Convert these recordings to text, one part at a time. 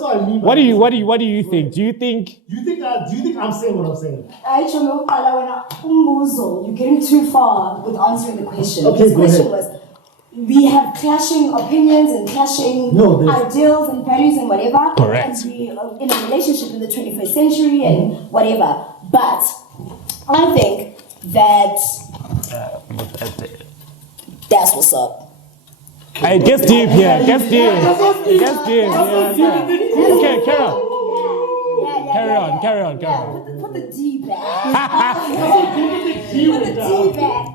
that's what I mean. What do you think? Do you think I'm saying what I'm saying? You're getting too far with answering the question. Okay, the question was, we have clashing opinions and clashing ideals and values and whatever. Correct. And we are in a relationship in the 21st century and whatever. But I think that that's what's up. It gets deep here. It gets deep. Okay, carry on. Put the D back. Put the D back.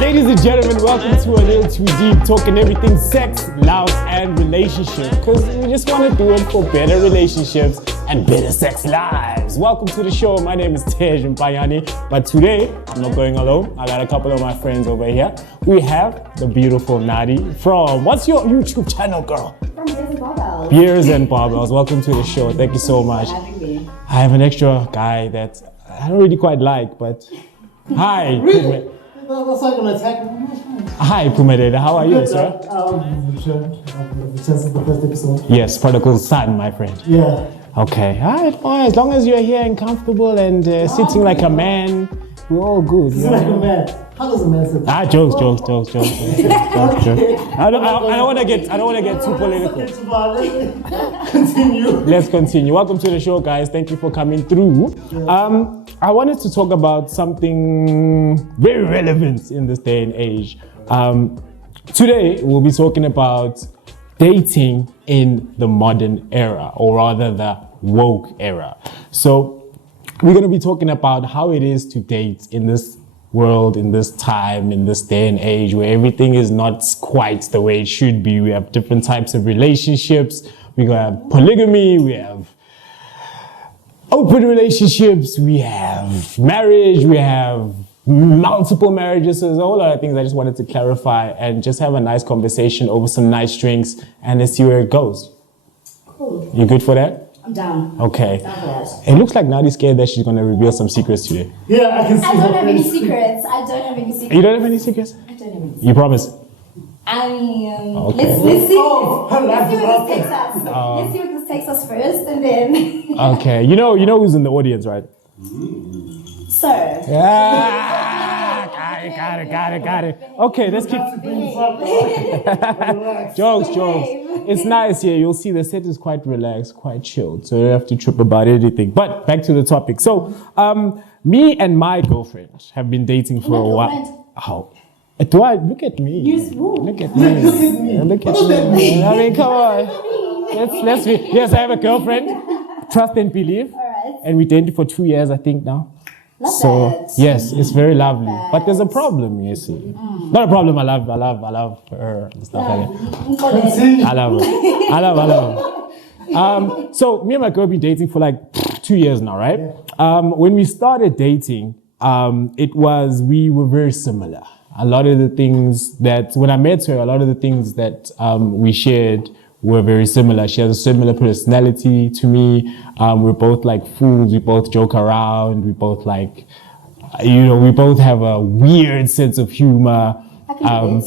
Ladies and gentlemen, welcome to A Little Too Deep, talking everything sex, love, and relationship. Because we just want to do it for better relationships and better sex lives. Welcome to the show. My name is Tej Mpanyane. But today, I'm not going alone. I got a couple of my friends over here. We have the beautiful Nadi from, what's your YouTube channel, girl? From Beers and Barbells. Beers and Barbells. Welcome to the show. Thank you so much. Thank you for having me. I have an extra guy that I don't really quite like, but hi. Really? That's not gonna attack me. Hi, Phumelele. How are you, sir? Since the first episode. Yes, prodigal son, my friend. Yeah. Okay. All right, boy. As long as you're here and comfortable and sitting like a man, we're all good. This is like a man. How does a man sit? Jokes. I don't want to get too political. Continue. Let's continue. Welcome to the show, guys. Thank you for coming through. I wanted to talk about something very relevant in this day and age. Today, we'll be talking about dating in the modern era, or rather the woke era. So we're going to be talking about how it is to date in this world, in this time, in this day and age where everything is not quite the way it should be. We have different types of relationships. We have polygamy, we have open relationships, we have marriage, we have multiple marriages. So there's a whole lot of things I just wanted to clarify and just have a nice conversation over some nice drinks and let's see where it goes. Cool. You good for that? I'm down. Okay. Down for that. It looks like Nadi's scared that she's going to reveal some secrets today. Yeah, I can see. I don't have any secrets. You don't have any secrets? I don't have any secrets. You promise? Okay. Let's see. Oh, Let's see where this takes us. Let's see where this takes us first, and then. Okay. You know who's in the audience, right? Sir. Got it. Okay, let's keep. Jokes. It's nice here. You'll see the set is quite relaxed, quite chilled, so you don't have to trip about anything. But back to the topic. So, me and my girlfriend have been dating for a while. Oh. Do I? Look at me. Look at me. Look at me. I mean, come on. Let's be. Yes, I have a girlfriend. Trust and believe. All right. And we dated for 2 years, I think now. Love that. Yes, it's very lovely. But there's a problem, you see. Not a problem. I love her and stuff like that. I love her. So me and my girl been dating for like 2 years now, right? When we started dating, we were very similar. A lot of the things that, when I met her, a lot of the things that we shared were very similar. She has a similar personality to me. We're both like fools. We both joke around. We both like, we both have a weird sense of humor. I can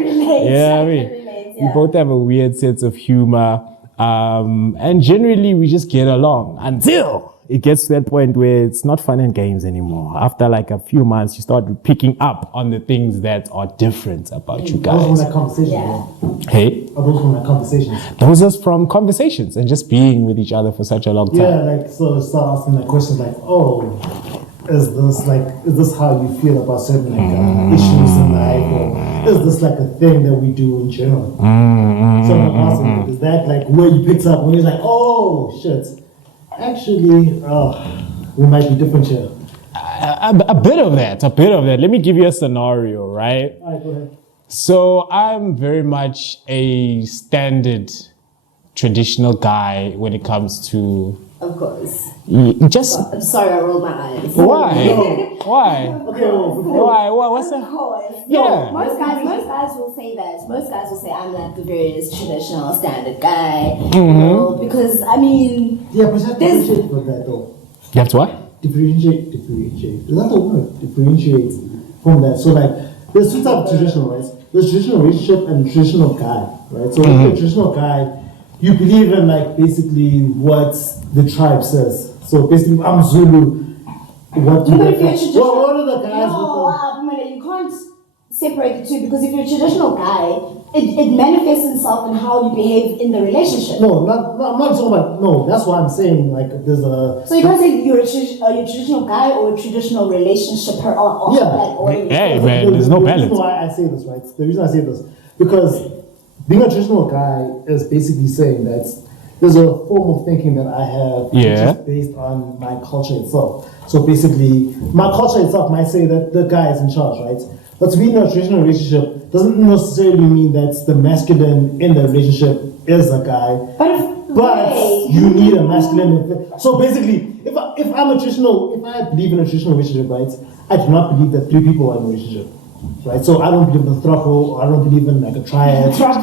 relate. Yeah, we both have a weird sense of humor. And generally we just get along until it gets to that point where it's not fun and games anymore. After like a few months, you start picking up on the things that are different about you guys. Those were like conversations. Yeah. Hey? Are those from like conversations? Those are from conversations and just being with each other for such a long time. Yeah, like so start asking like questions like, oh, is this how you feel about certain like issues in life, or is this like a thing that we do in general? So I'm asking, is that like where you picked up when you're like, oh shit, actually, we might be different here. A bit of that. Let me give you a scenario, right? All right, go ahead. So I'm very much a standard traditional guy when it comes to Of course. Just I'm sorry, I rolled my eyes. why? Why? Okay, Why? What's Of that? course. Yeah. Most guys will say that. Most guys will say I'm like the very traditional standard guy. Because I mean, yeah, but you have to differentiate from that though. You have to what? Differentiate. Is that the word? Differentiate from that. So like, there's two types of traditional, right? There's traditional relationship and traditional guy, right? So if you're a traditional guy, you believe in like basically what the tribe says. So basically, I'm Zulu. What do but if you're a traditional, what are the guys Phumelele, you can't separate the two because if you're a traditional guy, it manifests itself in how you behave in the relationship. No, I'm not talking about. No, that's why I'm saying like there's a. So you can't say you're a traditional guy or a traditional relationship or Yeah. like or Hey man, there's no The balance. reason why I say this, right? The reason I say this because being a traditional guy is basically saying that there's a form of thinking that I have which is based on my culture itself. So basically, my culture itself might say that the guy is in charge, right? But to be in a traditional relationship doesn't necessarily mean that the masculine in the relationship is a guy. But you need a masculine. So basically, if I believe in a traditional relationship, right, I do not believe that 3 people are in a relationship. Right, so I don't believe in throuple, or I don't believe in like a triad. Shut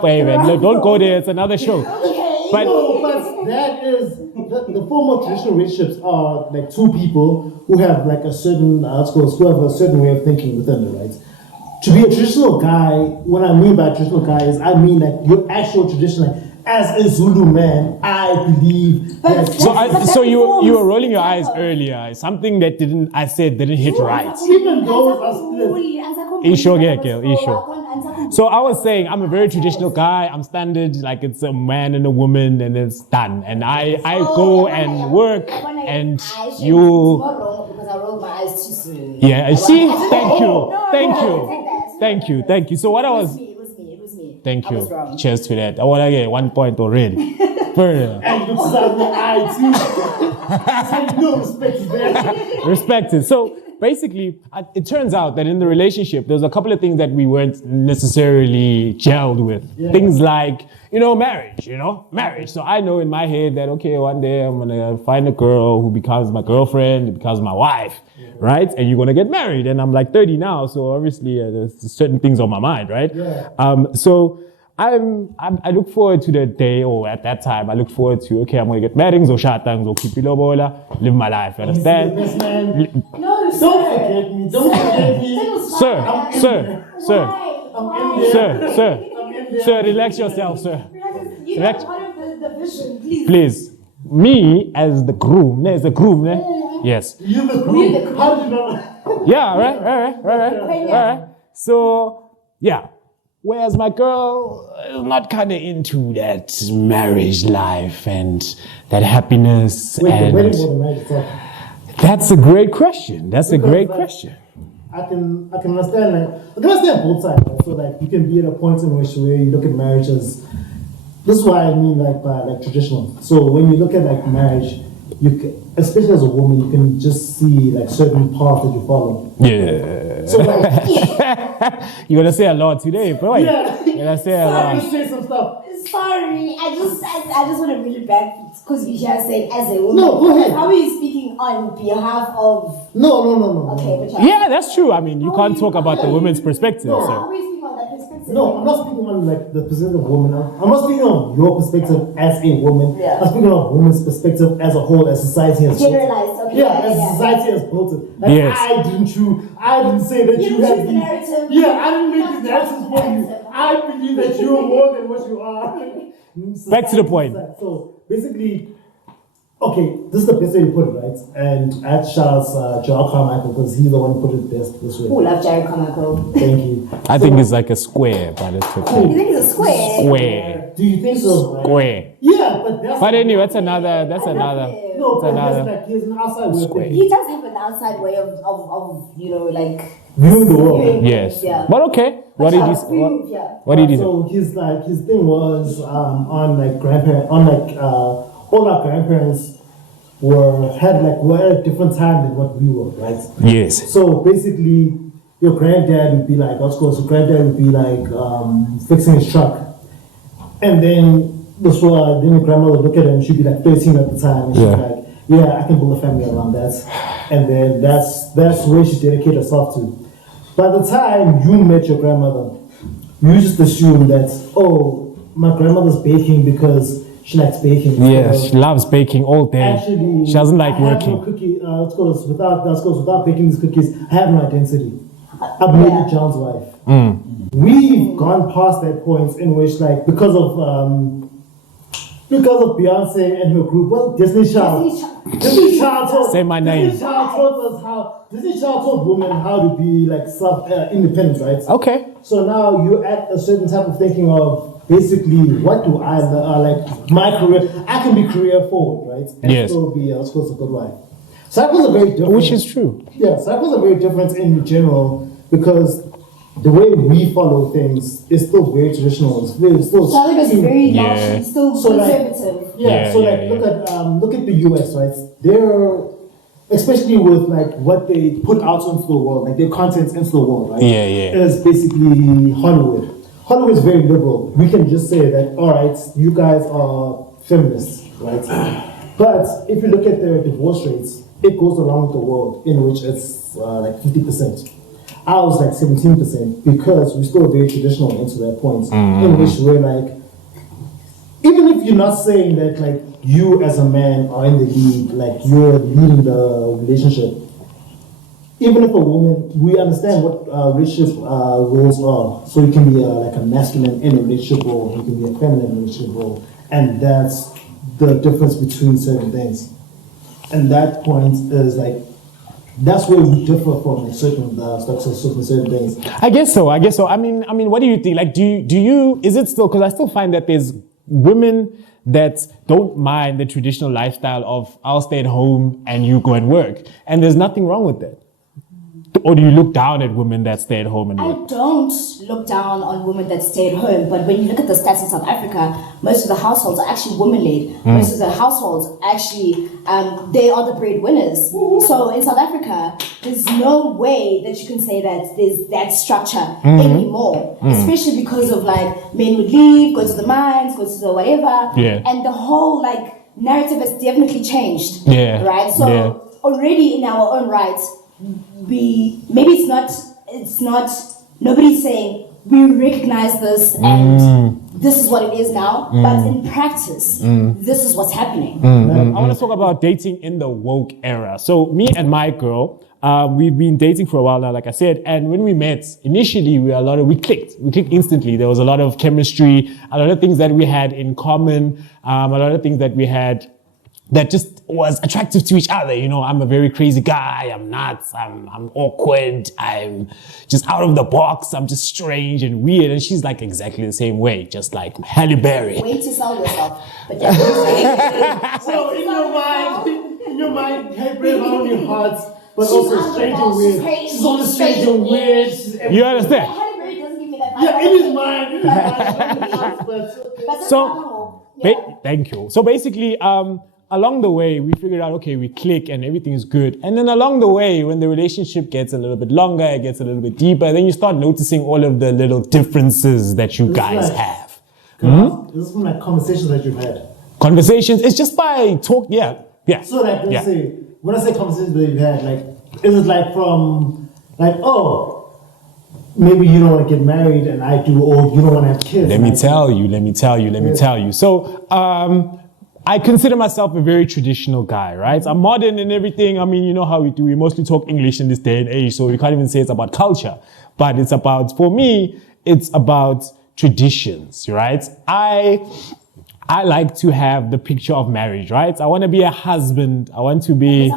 hey man, look, don't go there. It's another show. Okay. But But that is the form of traditional relationships are like 2 people who have like a certain who have a certain way of thinking within it, right? To be a traditional guy, what I mean by traditional guy is I mean like your actual tradition. Like, as a Zulu man, I believe that. So you were rolling your eyes earlier. Something that I said didn't hit right. Even those are split. Isho. So I was saying I'm a very traditional guy. I'm standard, like it's a man and a woman, and it's done. And I go and work, and you. Because I rolled my eyes too soon. Yeah. See, thank you. So what I was. It was me. Thank I you. was wrong. Cheers to that. I want to get 1 point already. Further. And looks out the eye too. No respect there. Respected. So basically, it turns out that in the relationship, there's a couple of things that we weren't necessarily gelled with. Yeah. Things like, marriage. So I know in my head that, okay, one day I'm going to find a girl who becomes my girlfriend, who becomes my wife, right? And you're going to get married. And I'm like 30 now, so obviously there's certain things on my mind, right? Yeah. So I look forward to the day, or at that time, I look forward to, okay, I'm going to get married, live my life, you understand? No, Don't forget me. Sir, relax yourself, sir. You know part of the vision, please. Please. Me as the groom, yes. You're the groom. How did you know? Yeah, right. So, yeah. Whereas my girl is not kind of into that marriage life and that happiness. That's a great question. I can understand both sides. Right? So like you can be at a point in which where you look at marriage as this is why I mean by traditional. So when you look at like marriage, especially as a woman, you can just see like certain paths that you follow. Yeah. So like you're gonna say a lot today, bro. Yeah. You're gonna say a lot. Say some stuff. Sorry, I just want to bring it back because you just said as a woman. No, go ahead. How are you speaking on behalf of? No. Okay, but yeah, that's true. I mean, you can't talk about the woman's perspective. No. So. How are you speaking on that perspective? No, I'm not speaking on like the perspective of woman. I'm not speaking on your perspective as a woman. Yeah. I'm speaking on woman's perspective as a whole, as society has Generalized, okay. as society has built it. Like Yes. I didn't say that you choose have the narrative. Yeah, I didn't make the narrative for you. I believe that you're more than what you are. Back to the point. So basically, okay, this is the best way to put it, right? And I shout out Joel Carmichael because he's the one who put it best this way. Who love Jared Carmichael? Thank you. I think it's like a square, but it's okay. You think it's a square? Square. Do you think so? Square. Yeah, but that's. But anyway, that's another. No, but another he's an outside way of square. thinking. He does have an outside way of like Viewing the world. viewing Yes. things, yeah. But okay. What did he say? What did he say? So his thing was on like grandparents all our grandparents were at a different time than what we were, right? Yes. So basically your granddad would be like, granddad would be like fixing his truck. And then Then your grandmother would look at her and she'd be like 13 at the time, and she's like, yeah, I can build a family around that. And then that's where she dedicated herself to. By the time you met your grandmother, you just assume that, oh, my grandmother's baking because she likes baking. Yeah, she loves baking all day. Actually, she doesn't like I have working. no cookie. Without baking these cookies, I have no identity. I'm Lady John's wife. We've gone past that point in which, like, because of Beyonce and her group, well, Disney Child taught, say my name. Disney Child taught women how to be like self-independent, right? Okay. So now you're at a certain type of thinking of basically, what do I like? My career, I can be career forward, right? And still be a good wife. Cycles are very different. Which is true. Yeah, cycles are very different in general because the way we follow things is still very traditional. It's still very still conservative. Look at the US, right? They're, especially with like what they put out into the world, like their content into the world, right? Is basically Hollywood. Hollywood is very liberal. We can just say that, all right, you guys are feminists, right? But if you look at their divorce rates, it goes along with the world in which it's like 50%. Ours like 17% because we're still very traditional into that point in which we're like, even if you're not saying that like you as a man are in the lead, like you're leading the relationship, even if a woman, we understand what relationship roles are. So you can be like a masculine in a relationship role, you can be a feminine in a relationship role, and that's the difference between certain things. And that point is like, that's where we differ from certain things. I guess so. I mean, what do you think? Like, do you? Is it still? Because I still find that there's women that don't mind the traditional lifestyle of I'll stay at home and you go and work, and there's nothing wrong with that. Or do you look down at women that stay at home and work? I don't look down on women that stay at home, but when you look at the stats in South Africa, most of the households are actually women-led. Most of the households actually, they are the breadwinners. So in South Africa, there's no way that you can say that there's that structure anymore, especially because of like men would leave, go to the mines, go to the whatever, and the whole like narrative has definitely changed. Right? So already in our own rights, it's not nobody's saying we recognize this and this is what it is now, but in practice this is what's happening. I want to talk about dating in the woke era. So me and my girl, we've been dating for a while now, like I said, and when we met initially we clicked instantly. There was a lot of chemistry, a lot of things that we had in common, a lot of things that we had that just was attractive to each other. You know, I'm a very crazy guy. I'm nuts. I'm awkward. I'm just out of the box. I'm just strange and weird. And she's like exactly the same way, just like Halle Berry. Way to sell yourself. But so in your mind, Halle Berry not only hot, but also strange and weird. She's only strange and weird. You understand? Halle Berry doesn't give me that vibe. Yeah, in his mind. So, thank you. So basically, along the way, we figured out, okay, we click and everything is good. And then along the way, when the relationship gets a little bit longer, it gets a little bit deeper, then you start noticing all of the little differences that you guys have. This is from like conversations that you've had. Conversations, it's just by talk, yeah. So like, let's say, when I say conversations that you've had, like, is it like from, like, oh, maybe you don't want to get married and I do, or you don't want to have kids? Let me tell you. So, I consider myself a very traditional guy, right? I'm modern and everything. I mean, you know how we do. We mostly talk English in this day and age, so we can't even say it's about culture. But it's about, for me, it's about traditions, right? I like to have the picture of marriage, right? I want to be a husband. I want to be...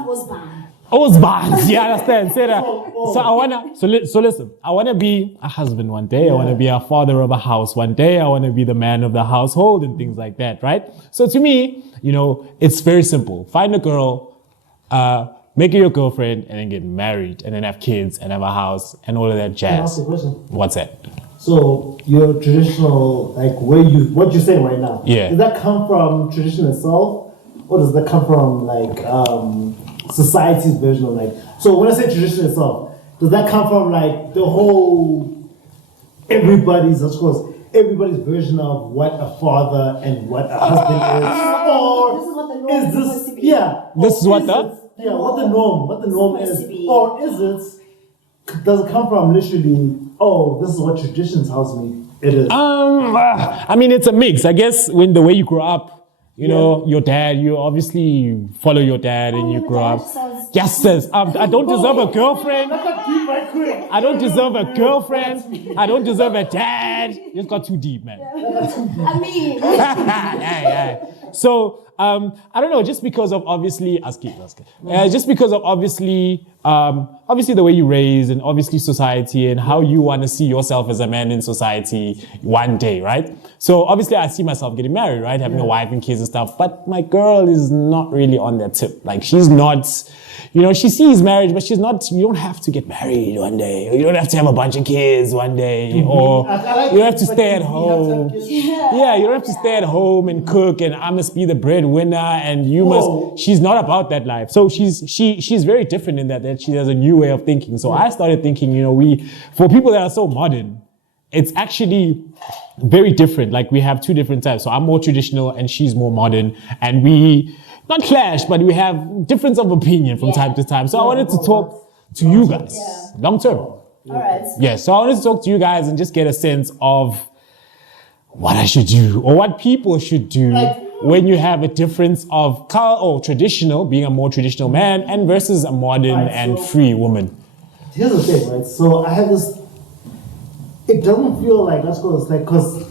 Husband, you understand? Say that. So listen, I want to be a husband one day. I want to be a father of a house one day. I want to be the man of the household and things like that, right? So to me, you know, it's very simple. Find a girl, make her your girlfriend, and then get married, and then have kids, and have a house, and all of that jazz. Can I ask you a question? What's that? So your traditional, like what you're saying right now, does that come from tradition itself, or does that come from like society's version of like? So when I say tradition itself, does that come from like the whole everybody's, of course, everybody's version of what a father and what a husband is, or this is what the norm is supposed to be. This is what what the norm is, or is it? Does it come from literally? Oh, this is what tradition tells me it is. I mean, it's a mix. I guess when the way you grow up. You know, your dad, you obviously follow your dad and you grow up. Just says, I don't deserve a girlfriend. I don't deserve a girlfriend. I don't deserve a dad. It's got too deep, man. I mean. yeah. So, I don't know, just because of obviously, just because of obviously the way you raise and obviously society and how you want to see yourself as a man in society one day, right? So obviously I see myself getting married, right? Having a wife and kids and stuff, but my girl is not really on that tip. Like she's not, she sees marriage, but she's not, you don't have to get married one day, or you don't have to have a bunch of kids one day, or you don't have to stay at home. Yeah, you don't have to stay at home and cook and I must be the breadwinner and you must, she's not about that life. So she's very different in that she has a new way of thinking. So I started thinking, for people that are so modern, it's actually very different. Like we have two different types. So I'm more traditional and she's more modern, and we not clash, but we have difference of opinion from time to time. So I wanted to talk to you guys long term. All right. Yeah. So I wanted to talk to you guys and just get a sense of what I should do or what people should do when you have a difference of traditional, being a more traditional man and versus a modern and free woman. Here's the thing, right? So I have this. It doesn't feel like because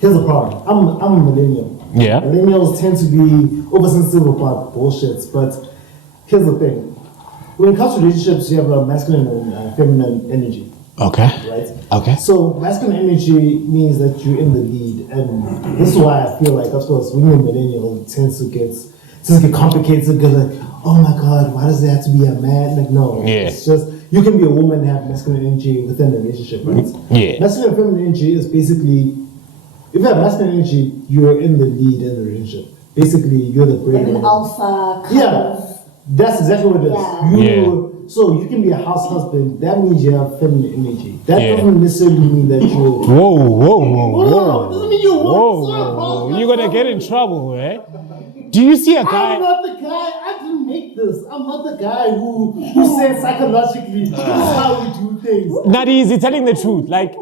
here's the problem. I'm a millennial. Yeah. Millennials tend to be oversensitive about bullshits, but here's the thing. When it comes to relationships, you have a masculine and feminine energy. Okay. Right? Okay. So masculine energy means that you're in the lead, and this is why I feel like, of course, when you're a millennial, it tends to get complicated because like, oh my God, why does there have to be a man? Like, no. Yeah. It's just, you can be a woman and have masculine energy within a relationship, right? Yeah. Masculine and feminine energy is basically, if you have masculine energy, you're in the lead in the relationship. Basically, you're the breadwinner. An alpha kind of. That's exactly what it is. So you can be a house husband. That means you have feminine energy. That doesn't necessarily mean that you're. Whoa. It doesn't mean you're Whoa. You're gonna get in trouble, eh? Do you see a guy? I'm not the guy. I didn't make this. I'm not the guy who said psychologically this is how we do things. Nadi, is he telling the truth? Like,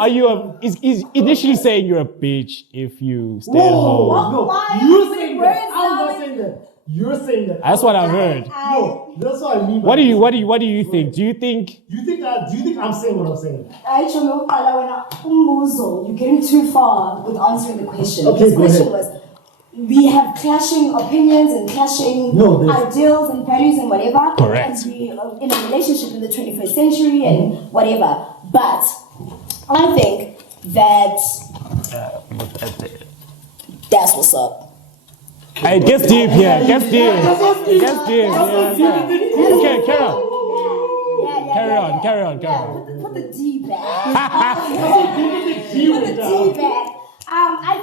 are you is initially saying you're a bitch if you stay at home? No, you're saying that. I'm not saying that. You're saying that. That's what I've heard. No, that's what I mean. What do you think? Do you think I'm saying what I'm saying? You're getting too far with answering the question. Okay, the question was, we have clashing opinions and clashing ideals and values and whatever. Correct. And we are in a relationship in the 21st century and whatever. But I think that that's what's up. It gets deep here. It gets deep. Okay, carry on. Put the D back. Put the D back. I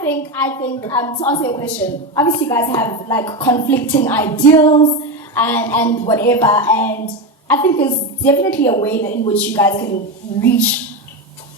think to answer your question, obviously you guys have like conflicting ideals and whatever, and I think there's definitely a way in which you guys can reach.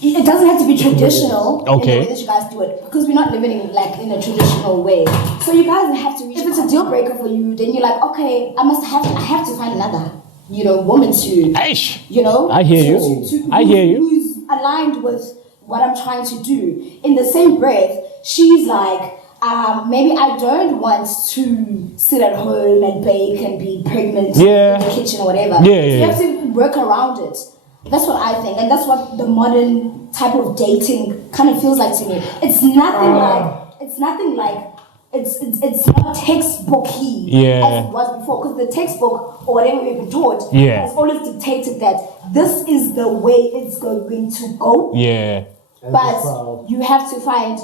It doesn't have to be traditional in the way that you guys do it, because we're not living in a traditional way. So you guys have to reach. If it's a deal breaker for you, then you're like, okay, I have to find another, woman to, I hear you. Who's aligned with what I'm trying to do. In the same breath, she's like, maybe I don't want to sit at home and bake and be pregnant in the kitchen or whatever. So you have to work around it. That's what I think, and that's what the modern type of dating kind of feels like to me. It's nothing it's not textbooky as it was before, because the textbook or whatever we've been taught has always dictated that this is the way it's going to go. Yeah. But you have to find,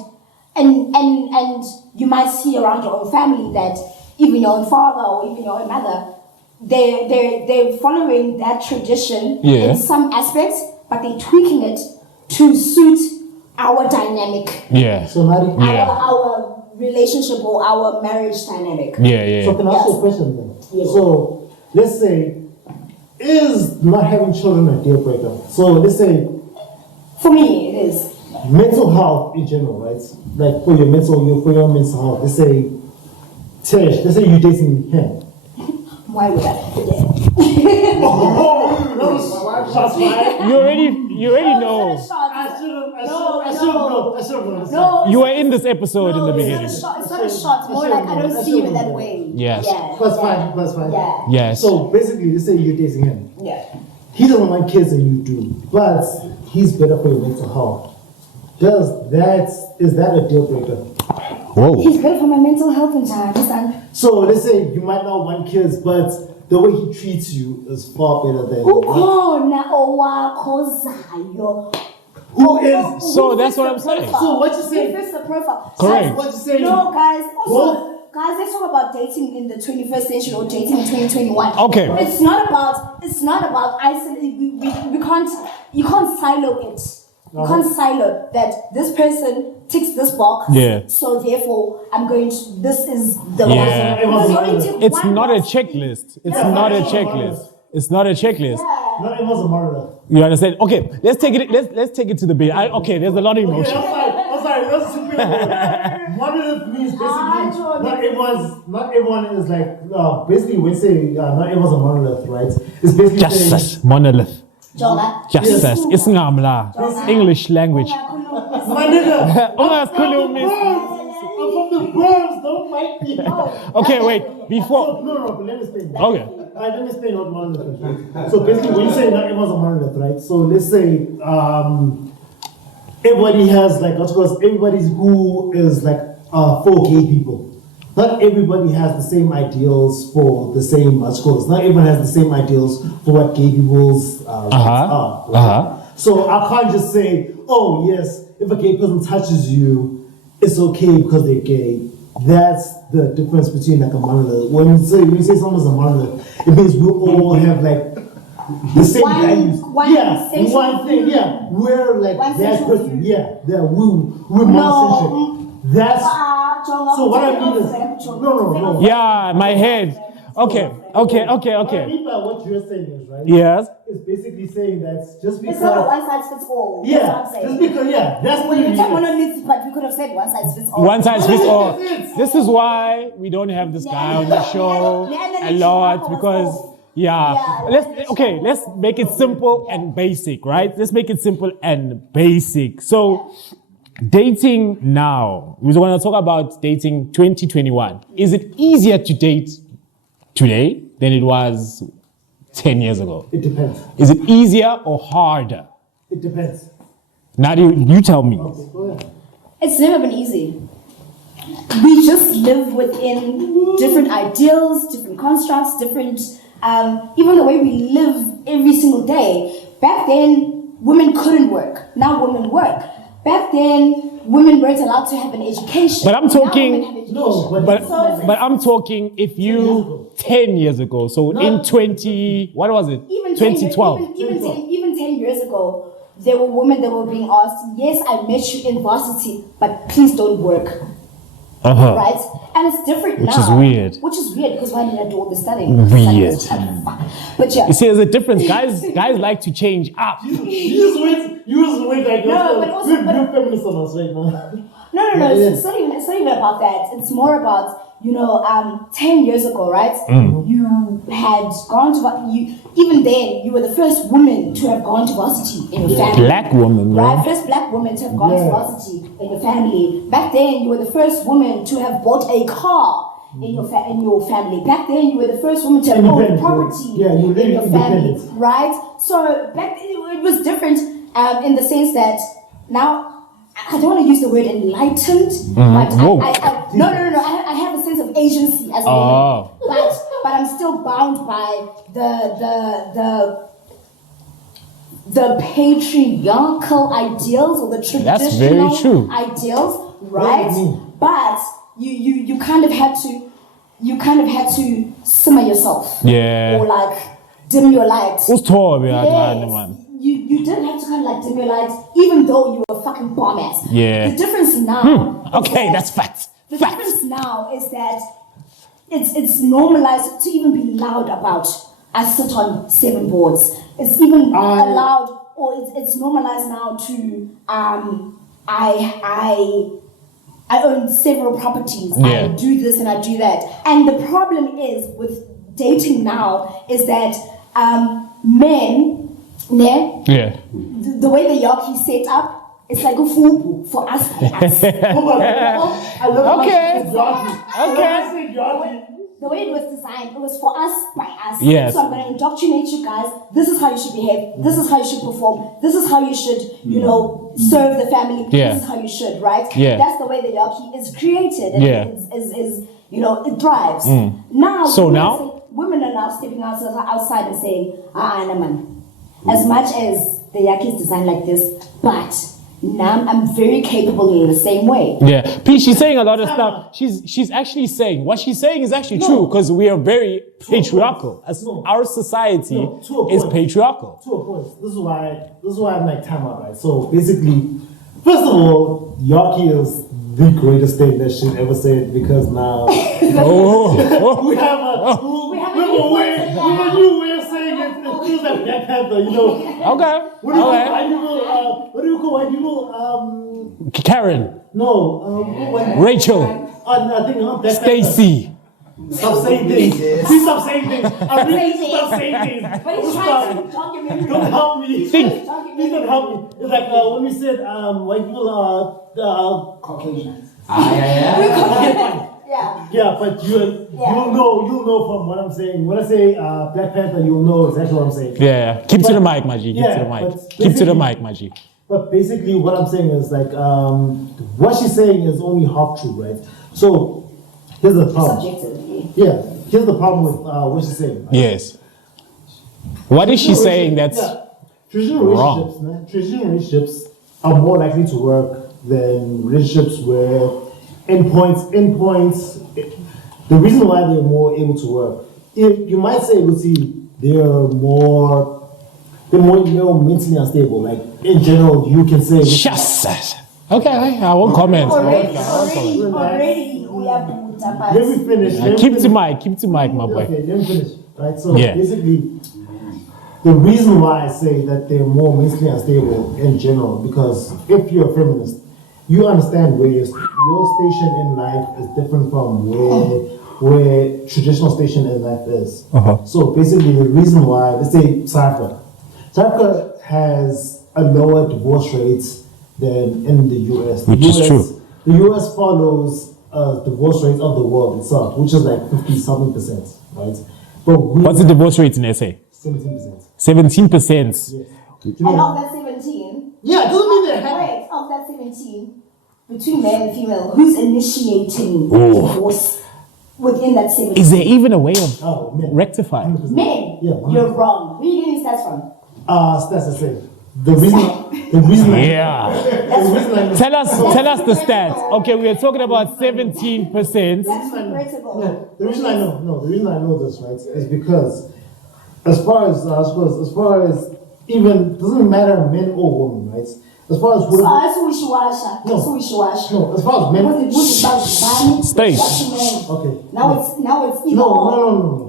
and you might see around your own family that even your own father or even your own mother, they're following that tradition in some aspects, but they're tweaking it to suit our dynamic. Yeah. So Nadi, our relationship or our marriage dynamic. Yeah. So can I ask you a question then? Yeah. So let's say, is not having children a deal breaker? So let's say, for me it is. mental health in general, right? Like for your mental health, they say, Tej, they say you're dating him. Why would I? You already know. I should have known. No, You were in this episode in the beginning. It's not a shot. More like I don't see you in that way. Yes. Yeah. That's fine. Yeah. Yes. So basically, they say you're dating him. Yeah. He doesn't want kids and you do, but he's better for your mental health. Is that a deal breaker? Whoa. He's good for my mental health and understand. So let's say you might not want kids, but the way he treats you is far better than who is. So that's what I'm saying. So what you saying? He fits the profile. Correct. What you saying? No, guys. Also, guys, let's talk about dating in the 21st century or dating in 2021. Okay. It's not about isolating. You can't silo it. You can't silo that this person ticks this box. Yeah. So therefore, I'm going to. This is the Yeah. one. It's not a checklist. It's not a checklist. It's not a checklist. Not it was a murder. You understand? Okay, let's take it to the bit. Okay, there's a lot of emotion. I'm sorry. That's super. Monolith means basically not everyone is like basically when say not everyone's a monolith, right? It's basically Justice, monolith. Jonah. Justice. It's ngamla. English language. My nigga. Ungas khulumi. I'm from the Barbells, don't fight me. Okay, wait. Before. No, but let me explain. Okay. Let me explain what monolith is, right? So basically, when you say not everyone's a monolith, right? So let's say everybody has like, of course, everybody who is like for gay people. Not everybody has the same ideals for the same schools. Not everyone has the same ideals for what gay people's rights are. Right? So I can't just say, oh yes, if a gay person touches you, it's okay because they're gay. That's the difference between like a monolith. When you say someone's a monolith, it means we all have like the same values. One thing. Yeah, we're like that person. Yeah, we're monocentric. That's so what I mean is no. Yeah, my head. Okay. What I mean by what you're saying is right. Yes. It's basically saying that just because It's not a one size fits all. Yeah, That's what I'm saying. just because that's When you really talk monolith, but we could have said one size fits all. One size fits all. This is why we don't have this guy on the show a lot because let's make it simple and basic, right? Let's make it simple and basic. So dating now, we want to talk about dating 2021. Is it easier to date today than it was 10 years ago? It depends. Is it easier or harder? It depends. Nadi, you tell me. Okay, go ahead. It's never been easy. We just live within different ideals, different constructs, different, even the way we live every single day. Back then, women couldn't work. Now women work. Back then, women weren't allowed to have an education. But I'm talking, Now women have education. but I'm talking if you 10 years ago, so in 2012. Even 10 years ago, there were women that were being asked, yes, I met you in varsity, but please don't work. Right? And it's different now. Which is weird because why did I do all the studying? Weird. But yeah. You see, there's a difference. Guys like to change up. You just wait like No, but also- you're feminist on us right now. No. It's not even about that. It's more about 10 years ago, right? You had gone to even then you were the first woman to have gone to varsity in your family. Black woman, right? First black woman to have gone to varsity in your family. Back then, you were the first woman to have bought a car in your family. Back then, you were the first woman to have owned property in your family, right? So back then, it was different in the sense that now. I don't want to use the word enlightened, but I have a sense of agency as a woman, but I'm still bound by the patriarchal ideals or the traditional ideals, right? But you kind of had to simmer yourself, or like dim your light. You didn't have to kind of like dim your light, even though you were a fucking bomb ass. Yeah. The difference now. That's fact. The difference now is that it's normalized to even be loud about. I sit on 7 boards. It's even allowed, or it's normalized now to I own several properties. Yeah. I do this and I do that. And the problem is with dating now is that men, Yeah. the way the yaki set up, it's like a fubu for us. I love Okay. Okay. The way it was designed, it was for us by us. Yes. So I'm going to indoctrinate you guys. This is how you should behave. This is how you should perform. This is how you should, serve the family. Yeah. This is how you should, right? Yeah. That's the way the yaki is created. And Yeah. it thrives. Now, So now? women are now stepping outside and saying, man. As much as the yaki is designed like this, but now I'm very capable in the same way. Yeah, P, she's saying a lot of stuff. She's actually saying what she's saying is actually true because we are very patriarchal. Our society is patriarchal. To a point. This is why I'm like time out, right? So basically, first of all, Yaki is the greatest thing that she's ever said because now we have a new way of saying it. It feels like Black Panther, Okay. What do you call white people? Karen. No. Rachel. I think Black Panther. Stacy. Stop saying things. Please stop saying things. I really stop saying things. But he's trying to document it. Don't help me. Think. Please don't help me. It's like when we said white people are Caucasians. Yeah. Yeah, but you'll know from what I'm saying. When I say Black Panther, you'll know exactly what I'm saying. Yeah. Keep to the mic, Maji. Keep to the mic, Maji. But basically, what I'm saying is like what she's saying is only half true, right? So here's the problem. Subjectively. Yeah, here's the problem with what she's saying. Right? Yes. What is she saying that's Traditional relationships are more likely to work than relationships where endpoints. The reason why they're more able to work, if you might say, they're more mentally unstable. Like in general, you can say. just that. Okay, I won't comment. Already, we are Buddha, but Let me finish. Keep to mic, my boy. Okay, let me finish. Right. So Yeah. basically, the reason why I say that they're more mentally unstable in general, because if you're a feminist, you understand where your station in life is different from where traditional station in life is. So basically, the reason why, let's say South Africa has a lower divorce rate than in the US. Which is true. The US follows divorce rate of the world itself, which is like 50-something%, right? But What's the divorce rate in SA? 17%. 17%. Yes. and of that 17, Yeah, it doesn't mean they're happy. wait, of that 17, between male and female, who's initiating Oh. divorce within that 17? Is there even a way of Men. rectifying? 100%. Men, Yeah, you're wrong. Where are you getting stats from? That's the thing. The reason Yeah. Tell us the stats. Okay, we are talking about 17%. That's regrettable. The reason I know this, right, is because as far as even doesn't matter men or women, right? As far as So women, that's wishy-washy. That's wishy-washy. no, as far as men, Stay. okay. Now it's either No.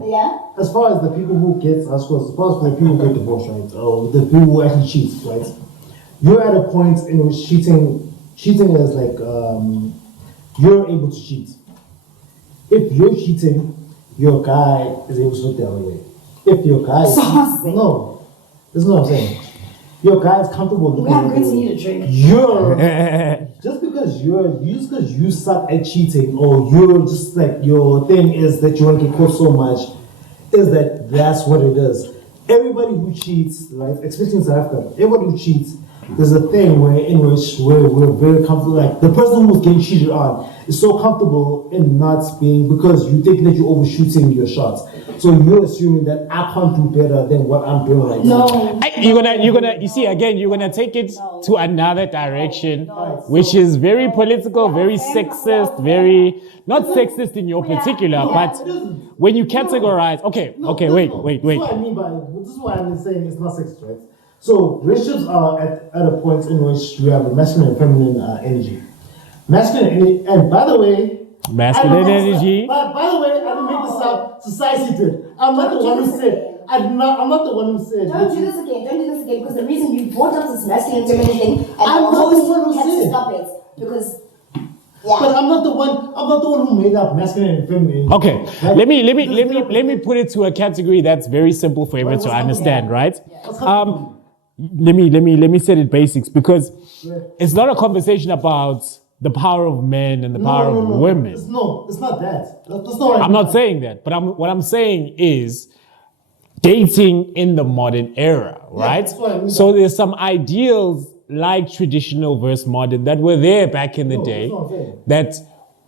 or. Yeah? As far as the people who get, as far as the people who get divorced, right, or the people who actually cheat, right, you're at a point in which cheating is like you're able to cheat. If you're cheating, your guy is able to look the other way. If your guy is no, that's not what I'm saying. Your guy is comfortable looking We have the other good to way. need a drink. You're just because you suck at cheating, or you're just like your thing is that you want to get caught so much, is that's what it is. Everybody who cheats, right, especially in South Africa, everybody who cheats, there's a thing where we're very comfortable. Like the person who's getting cheated on is so comfortable in not being, because you think that you're overshooting your shots. So you're assuming that I can't do better than what I'm doing right now. No. You're gonna take it to another direction, which is very political, very sexist, very not sexist in your particular, but when you categorize. Okay, wait. This is what I mean by this is why I'm saying it's not sexist, right? So relationships are at a point in which you have a masculine and feminine energy. Masculine energy, and by the way, masculine energy. By the way, I didn't make this up. Society did. I'm not the one who said. I'm not the one who said. Don't do this again. Don't do this again. Because the reason you brought up this masculine and feminine thing, and I'm our not the host one who had to said. stop it because. Yeah. But I'm not the one who made up masculine and feminine. Okay, Right? let me put it to a category that's very simple for everyone to understand, right? Let me set it basics because it's not a conversation about the power of men and the power of women. It's not that. That's not. I'm not saying that, but what I'm saying is dating in the modern era, right? that's what I mean. So there's some ideals like traditional versus modern that were there back in the day. that's what I'm saying. That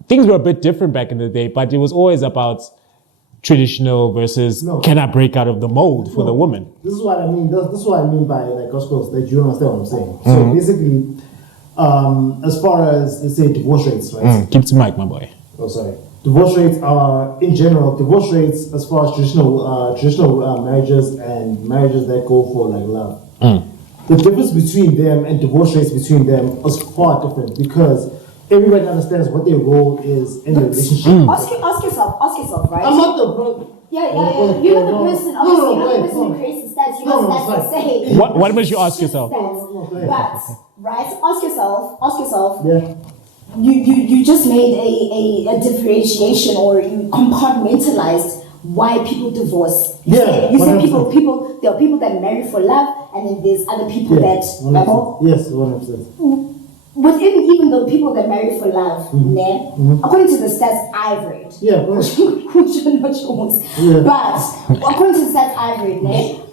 things were a bit different back in the day, but it was always about traditional versus can I break out of the mold for the woman? This is what I mean. This is what I mean by like gospels. That you understand what I'm saying. So basically, as far as let's say divorce rates, right? Keep the mic, my boy. Oh, sorry. Divorce rates are in general. Divorce rates as far as traditional marriages and marriages that go for like love. The difference between them and divorce rates between them is far different because everybody understands what their role is in the relationship. Ask yourself, right? I'm not the Yeah. You're not the person. Obviously, you're not the person who creates the stats. You know stats to say. What must you ask yourself? But right, ask yourself. Yeah. You just made a differentiation or you compartmentalized why people divorce. You said 100%. people. There are people that marry for love, and then there's other people that. 100%. Yes, 100%. Within even the people that marry for love, according to the stats I've read, which are not yours, but according to the stats I've read,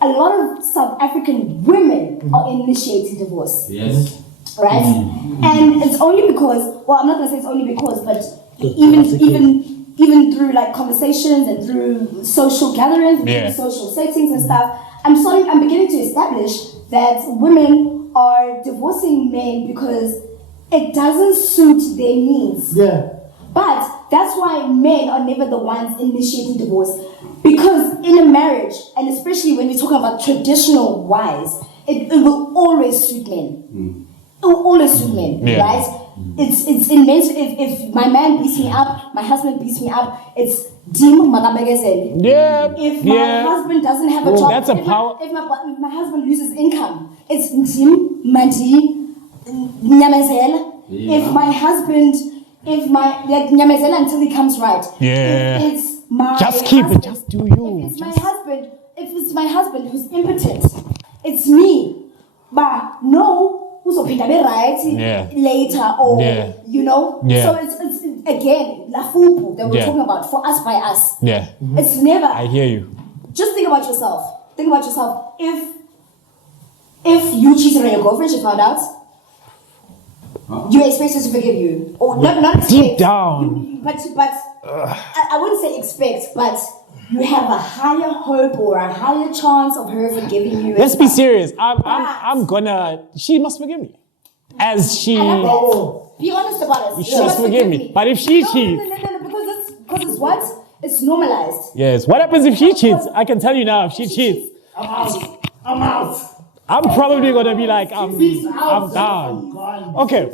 a lot of South African women are initiating divorce. Yes. Right? And it's only because, well, I'm not going to say it's only because, but even through like conversations and through social gatherings, and through social settings and stuff, I'm beginning to establish that women are divorcing men because it doesn't suit their needs. Yeah. But that's why men are never the ones initiating divorce. Because in a marriage, and especially when we're talking about traditional wives, it will always suit men. It will always suit men, right? It's immense. If my man beats me up, my husband beats me up, it's dim magabegezeli. Yeah. If my husband doesn't have a job, that's a power. If my husband loses income, it's dim madi nyamezela. If my husband, like nyamezela until he comes right. Yeah. If it's my just keep husband, it. Just do you. If it's my husband who's impotent, it's me. But no. Uzophinda be right later or you know. So it's again la fupu that we're talking about for us by us. Yeah. It's never. I hear you. Just think about yourself. Think about yourself. If you cheated on your girlfriend, she found out. You expect her to forgive you, or not expect. Deep down. But I wouldn't say expect, but you have a higher hope or a higher chance of her forgiving you. Let's be serious. She must forgive me. As she... Be honest about it. She must forgive me. But if she cheats... No, because it's what? It's normalized. Yes. What happens if she cheats? I can tell you now, if she cheats... I'm out. I'm probably going to be like, I'm down. Okay.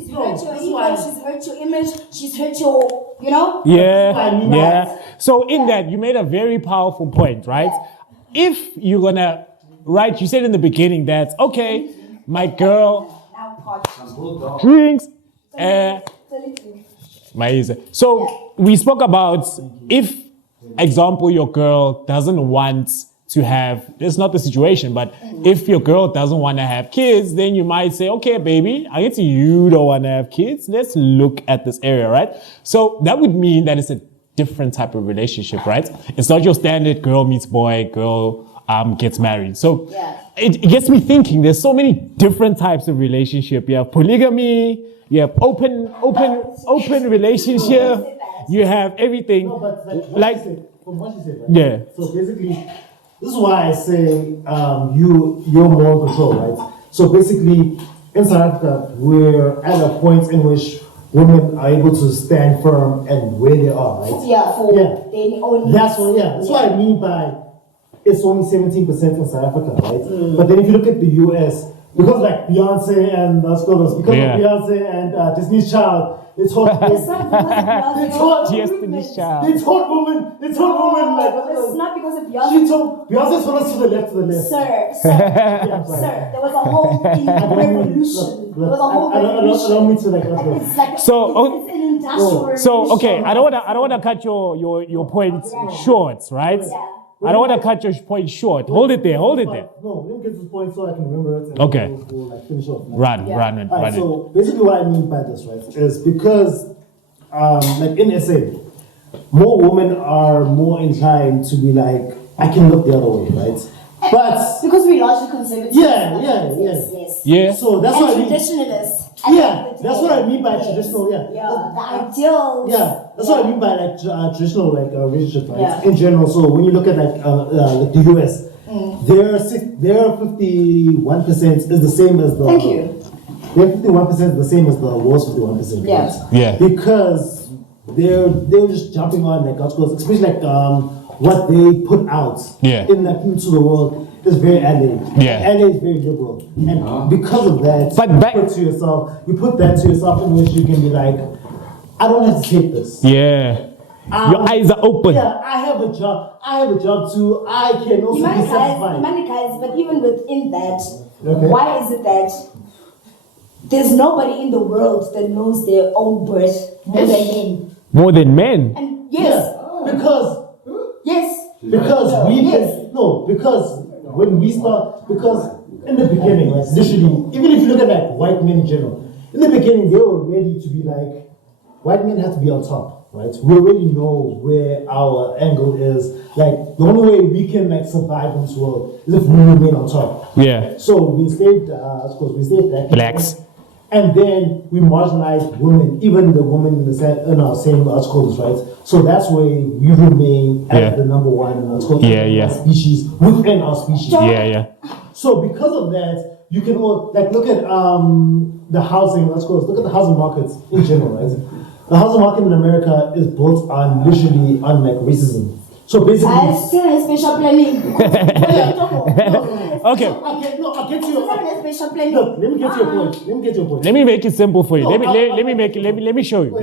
She's hurt your ego, she's hurt your image, she's hurt your, you know? Yeah. So in that, you made a very powerful point, right? If you're going to, right, you said in the beginning that, okay, my girl drinks, Mayza. So we spoke about if, example, your girl doesn't want to have, it's not the situation, but if your girl doesn't want to have kids, then you might say, okay, baby, I get you don't want to have kids. Let's look at this area, right? So that would mean that it's a different type of relationship, right? It's not your standard girl meets boy, girl gets married. So it gets me thinking, there's so many different types of relationship. You have polygamy, you have open relationship, you have everything. No, but from what you said, right? Yeah. So basically, this is why I say you're more in control, right? So basically, in South Africa, we're at a point in which women are able to stand firm and where they are, right? Their own. That's what I mean by it's only 17% in South Africa, right? But then if you look at the US, because like Beyonce and of Beyonce and Disney's Child, They taught It's not because of Beyonce. Destiny's Child. They taught women like It's not because of she Beyonce. told Beyonce told us to the left. Sir, there was a whole revolution. There was a whole I don't mean to like It's like So, it's an industrial revolution. So okay, I don't wanna cut your point short, right? Yeah. I don't wanna cut your point short. Hold it there. No, let me get to this point so I can remember it. And Okay. We'll like finish off. Run Alright, it. so basically what I mean by this, right, is because like in SA, more women are more inclined to be like, I can look the other way, right? But because we're largely conservative. Yes. Yeah. so that's what I mean. Traditionalists. That's what I mean by traditional. Yeah, the ideals. Yeah, that's what I mean by like traditional like relationship, right? Yeah. In general. So when you look at like the US, their 51% is the same as the. Thank you. Their 51% is the same as the world's 51%. Yeah. Right? Yeah. Because they're just jumping on like articles, especially like what they put out in like into the world. Is very LA. Yeah. LA is very liberal. And because of that, But you put that to yourself in which you can be like, I don't have to take this. Yeah. Your eyes are open. Yeah, I have a job too. I can also be satisfied. Guys, but even within that, Okay. why is it that there's nobody in the world that knows their own birth more than men? More than men. And yes, Because when we start, because in the beginning, like literally, even if you look at like white men in general, in the beginning they were ready to be like, white men have to be on top, right? We already know where our angle is. Like the only way we can like survive in this world is if we remain on top. Yeah. So we enslaved, Blacks. and then we marginalized women, even the women in our same articles, right? So that's where we remain as the number one in our species within our species. Yeah. So because of that, you can all like look at the housing. Look at the housing markets in general, right? The housing market in America is built on literally on like racism. So basically, I still have special planning. Okay. I'll get to your Special planning. Look, let me get to your point. Let me make it simple for you. Let me show you.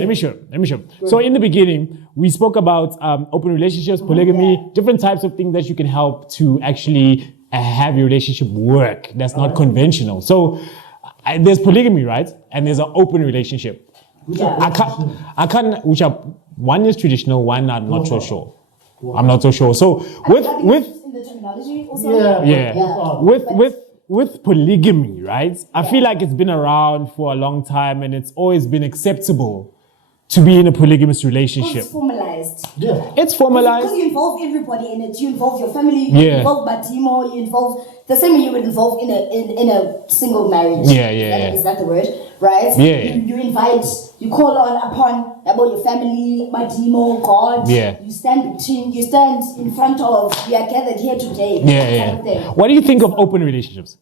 So in the beginning, we spoke about open relationships, polygamy, different types of things that you can help to actually have your relationship work. That's not conventional. So there's polygamy, right? And there's an open relationship. I can't. Which are one is traditional, one I'm not so sure. I'm not so sure. So with in the terminology also. with polygamy, right? I feel like it's been around for a long time and it's always been acceptable to be in a polygamous relationship. It's formalized. Yeah. It's formalized. Because you involve everybody in it. You involve your family. You Yeah. involve Batimo. You involve the same way you would involve in a single marriage. Yeah. Is that the word? Right? Yeah. You invite. You call upon about your family, Batimo, God. Yeah. You stand in front of. We are gathered here today. Kind of thing. What do you think of open relationships?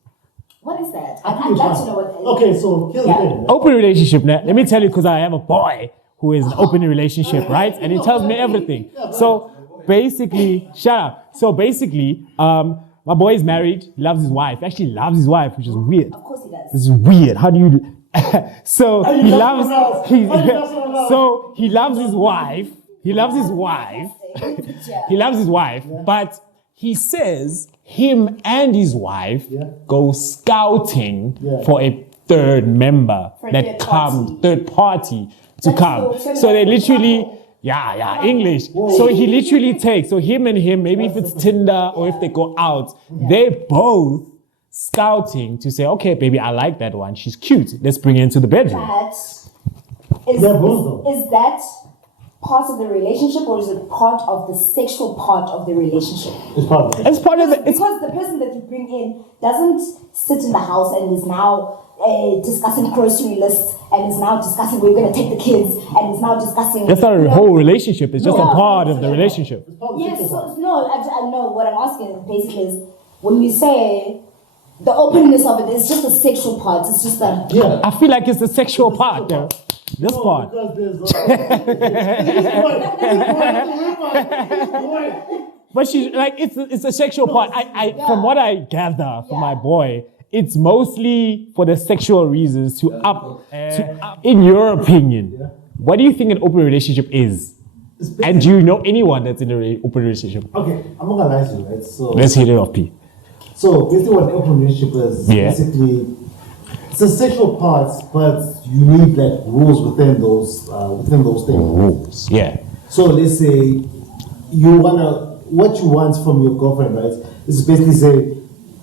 What is that? I'd like to know what that is. Okay, so here's the thing. Open relationship. Now, let me tell you, because I have a boy who is an open relationship, right? And he tells me everything. So basically, shut up. So basically, my boy is married, he loves his wife. Actually loves his wife, which is weird. Of course he does. It's weird. How do you so he loves his wife. He loves his wife. He loves his wife, but he says him and his wife go scouting for a third member third party to come. So they literally, English. So he literally takes, so him and him, maybe if it's Tinder or if they go out, they both scouting to say, okay, baby, I like that one. She's cute. Let's bring her into the bedroom. Is that part of the relationship or is it part of the sexual part of the relationship? It's part of it. It's part of it. Because the person that you bring in doesn't sit in the house and is now discussing grocery lists and is now discussing we're going to take the kids and is now discussing. That's not a whole relationship. It's just a part of the relationship. Yes, I know. What I'm asking basically is when we say the openness of it is just the sexual part. It's just the. Yeah. I feel like it's the sexual part there. This part. Because But she's like, it's a sexual part. From what I gather from my boy, it's mostly for the sexual reasons to up, in your opinion, what do you think an open relationship is? And do you know anyone that's in an open relationship? Okay, I'm not gonna lie to you, right? So Let's hit it off, P. So basically, what an open relationship is basically it's the sexual parts, but you need like rules within those things. Rules. Yeah. So let's say what you want from your girlfriend, right? Is basically say,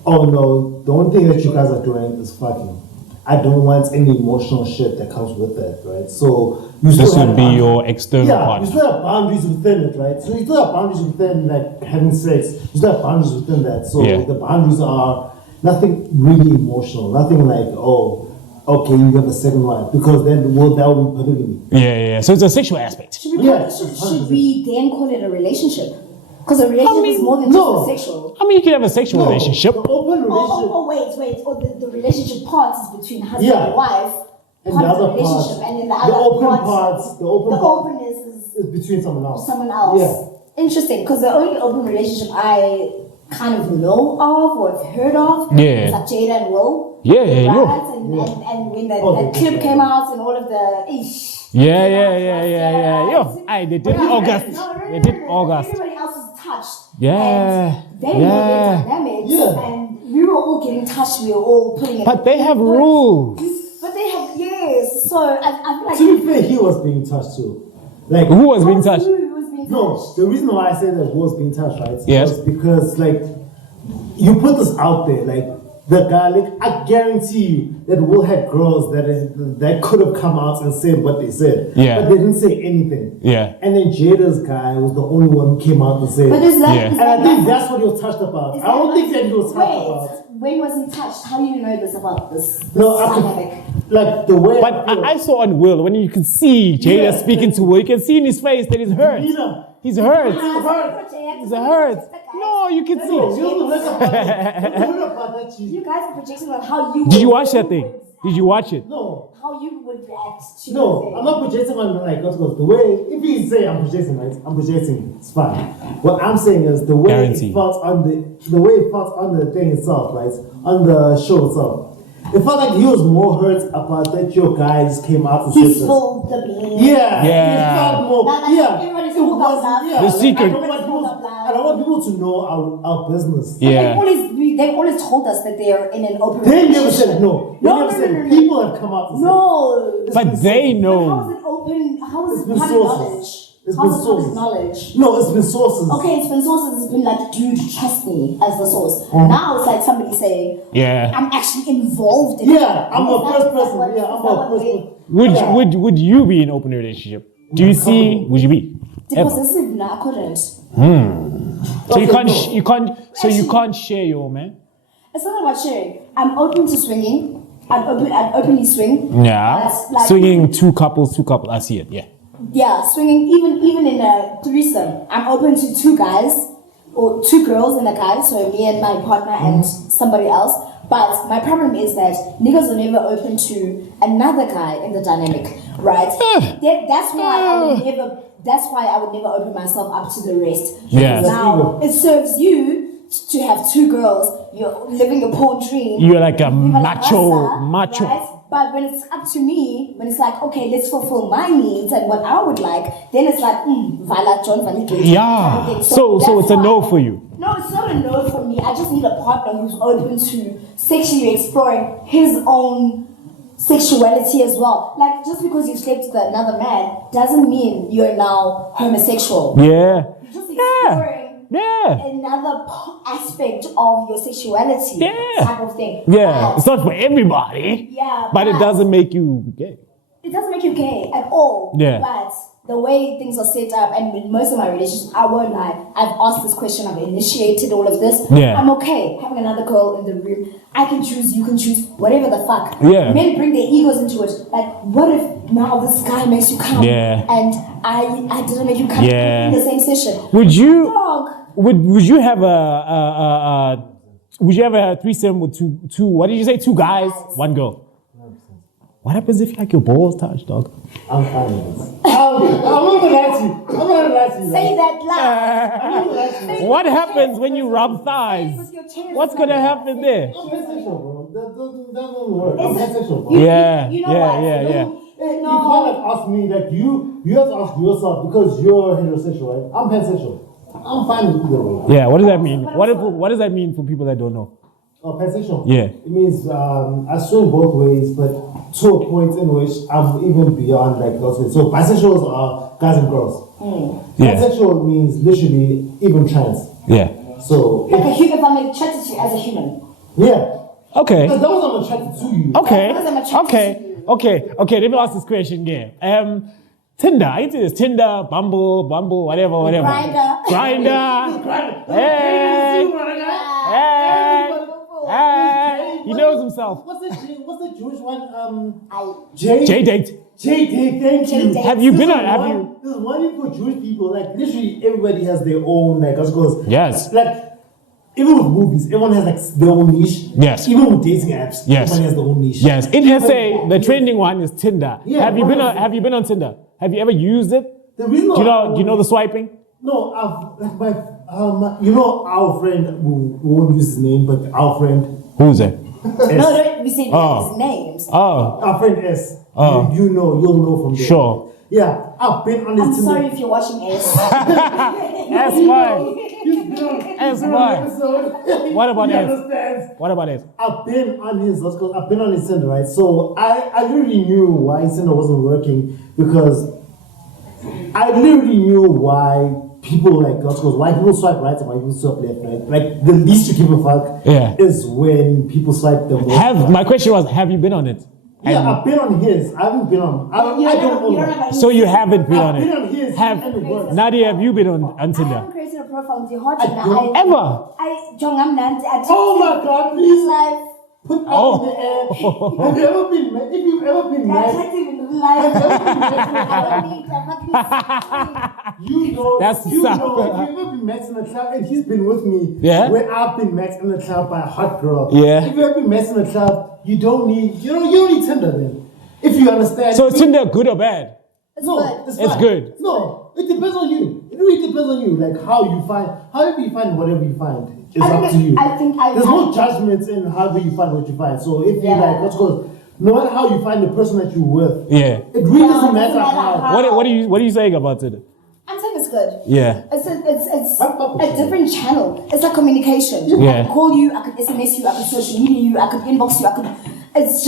oh no, the only thing that you guys are doing is fucking. I don't want any emotional shit that comes with that, right? So you still this would be your external partner. You still have boundaries within it, right? So you still have boundaries within like having sex. You still have boundaries within that. So the boundaries are nothing really emotional, nothing like, oh, okay, you have a second wife, because then that will be polygamy. Yeah. So it's a sexual aspect. Should we then call it a relationship? Because a relationship is more than just a sexual. I mean, you can have a sexual relationship. The open relationship. Wait. Or the relationship part is between husband and wife. And the other part, and then the openness is between someone else. Yeah. Interesting, because the only open relationship I kind of know of or have heard of is like Jada and Will. Yeah. And when that clip came out and all of the ish. Yeah. Yo, they did August. They did August. Everybody else was touched. Yeah. And they know their dynamics. And we were all getting touched. We were all putting it. But they have rules. But they have, yes. So I feel like. To be fair, he was being touched too. Like, who was being touched? No, the reason why I said that who was being touched, right? Yes. Was because, like, you put this out there, like, the guy, like, I guarantee you that Will had girls that could have come out and said what they said. Yeah. But they didn't say anything. Yeah. And then Jada's guy was the only one who came out and said. But is that, and I think that's what he was touched about. I don't think that he was touched about. When was he touched? How do you know this about this? No, like the way. But I saw on Will when you could see Jada speaking to Will, you can see in his face that he's hurt. He's hurt. He's hurt. No, you can see. You guys are projecting on how you. Did you watch that thing? Did you watch it? No. How you would react to. No, I'm not projecting on like the way. If you say I'm projecting, right? I'm projecting. It's fine. What I'm saying is the way it felt on the thing itself, right? On the show itself. It felt like he was more hurt about that your guys came out and he spilled the beans. Yeah. He felt more. The secret. I don't want people to know our business. Yeah. They've always told us that they are in an open relationship. They never said no. No. People have come out and said but they know. How is it open? How is it public knowledge? It's been sources. Knowledge. No, it's been sources. Okay, it's been sources. It's been like, dude, trust me as the source. Now it's like somebody saying, I'm actually involved in it. I'm a first person. I'm a first person. Would you be in an open relationship? Do you see? Would you be? Possessive? No, I couldn't. So you can't share your man. It's not about sharing. I'm open to swinging. I'd openly swing. Yeah. Like, swinging two couples. I see it. Yeah. Yeah, swinging even in a threesome. I'm open to two guys or two girls and a guy. So me and my partner and somebody else. But my problem is that niggas are never open to another guy in the dynamic, right? That's why I would never open myself up to the rest. Yeah. Now it serves you to have two girls. You're living a porn dream. You're like a macho. Right? But when it's up to me, when it's like, okay, let's fulfill my needs and what I would like, then it's like, Vala John Vanike. Yeah. So it's a no for you. No, it's not a no for me. I just need a partner who's open to sexually exploring his own sexuality as well. Like, just because you slept with another man doesn't mean you're now homosexual. Yeah. You're just exploring another aspect of your sexuality type of thing. Yeah. It's not for everybody. Yeah. But it doesn't make you gay. It doesn't make you gay at all. Yeah. But the way things are set up, and with most of my relationships, I won't lie, I've asked this question, I've initiated all of this. Yeah. I'm okay having another girl in the room. I can choose, you can choose, whatever the fuck. Yeah. Men bring their egos into it. Like, what if now this guy makes you come? Yeah. And I didn't make you come in the same session. Would you have a threesome with two what did you say? Two guys, one girl. What happens if like your balls touch, dog? I'm fine with this. I'm not gonna lie to you. Say that loud. What happens when you rub thighs? What's gonna happen there? I'm bisexual, bro. That doesn't work. I'm bisexual, bro. Yeah. You know what? You can't ask me like you have to ask yourself because you're heterosexual, right? I'm pansexual. I'm fine with either way. Yeah, what does that mean? What does that mean for people that don't know? Oh, pansexual? Yeah. It means I swing both ways, but to a point in which I'm even beyond like those ways. So bisexuals are guys and girls. Yeah. Pansexual means literally even trans. Yeah. So Like a human, if I'm attracted to you as a human. yeah. Okay. That was I'm attracted to you. Okay. Because I'm attracted to you. Okay. Let me ask this question again. Tinder, I think it's Tinder, Bumble, whatever. Grindr. Hey. He knows himself. What's the Jewish one? J-date. J-date, thank you. J-date. Have you been on? There's one thing for Jewish people, like literally everybody has their own, like, as goes. Yes. Like, even with movies, everyone has like their own niche. Yes. Even with dating apps, Yes. everyone has their own niche. Yes. In SA, the trending one is Tinder. Yeah, Have you been on Tinder? Have you ever used it? The reason Do you know the swiping? No, I've like my you know our friend we won't use his name, but our friend Who's it? No, don't be saying Oh. his names. Oh, our friend S. Oh. You'll know from there. sure. Yeah, I've been on I'm his sorry if you're watching S. That's fine. That's What about S? understands. What about it? I've been on his Tinder, right? So I literally knew why his Tinder wasn't working because I literally knew why people like why people swipe right and why people swipe left, right? Like the least you give a fuck is when people swipe the most. My question was, have you been on it? Yeah, I've been on his. I haven't been on. I don't know. So you haven't been on I've it. been on his. Have and it works. Nadia, have you been on I Tinder? haven't created a profile with your heart I don't ever. I'm Nadi. Oh my God! Please Life. put out in the air. Have you ever been? If you've ever been mad, you know. That's you sad. know. If you've ever been maxed in the club, and he's been with me. Yeah. When I've been maxed in the club by a hot girl. Yeah. If you've ever been maxed in the club, you don't need Tinder then. If you understand. So is Tinder good or bad? No, It's fine. good. No, it depends on you. It really depends on you. Like however you find whatever you find is up to you. There's no judgments in however you find what you find. So if you like, let's go. No matter how you find the person that you're with, Yeah. it really doesn't matter how. What are you saying about Tinder? I'm saying it's good. Yeah. It's a different channel. It's like communication. Yeah. I could call you, I could SMS you, I could social media you, I could inbox you, It's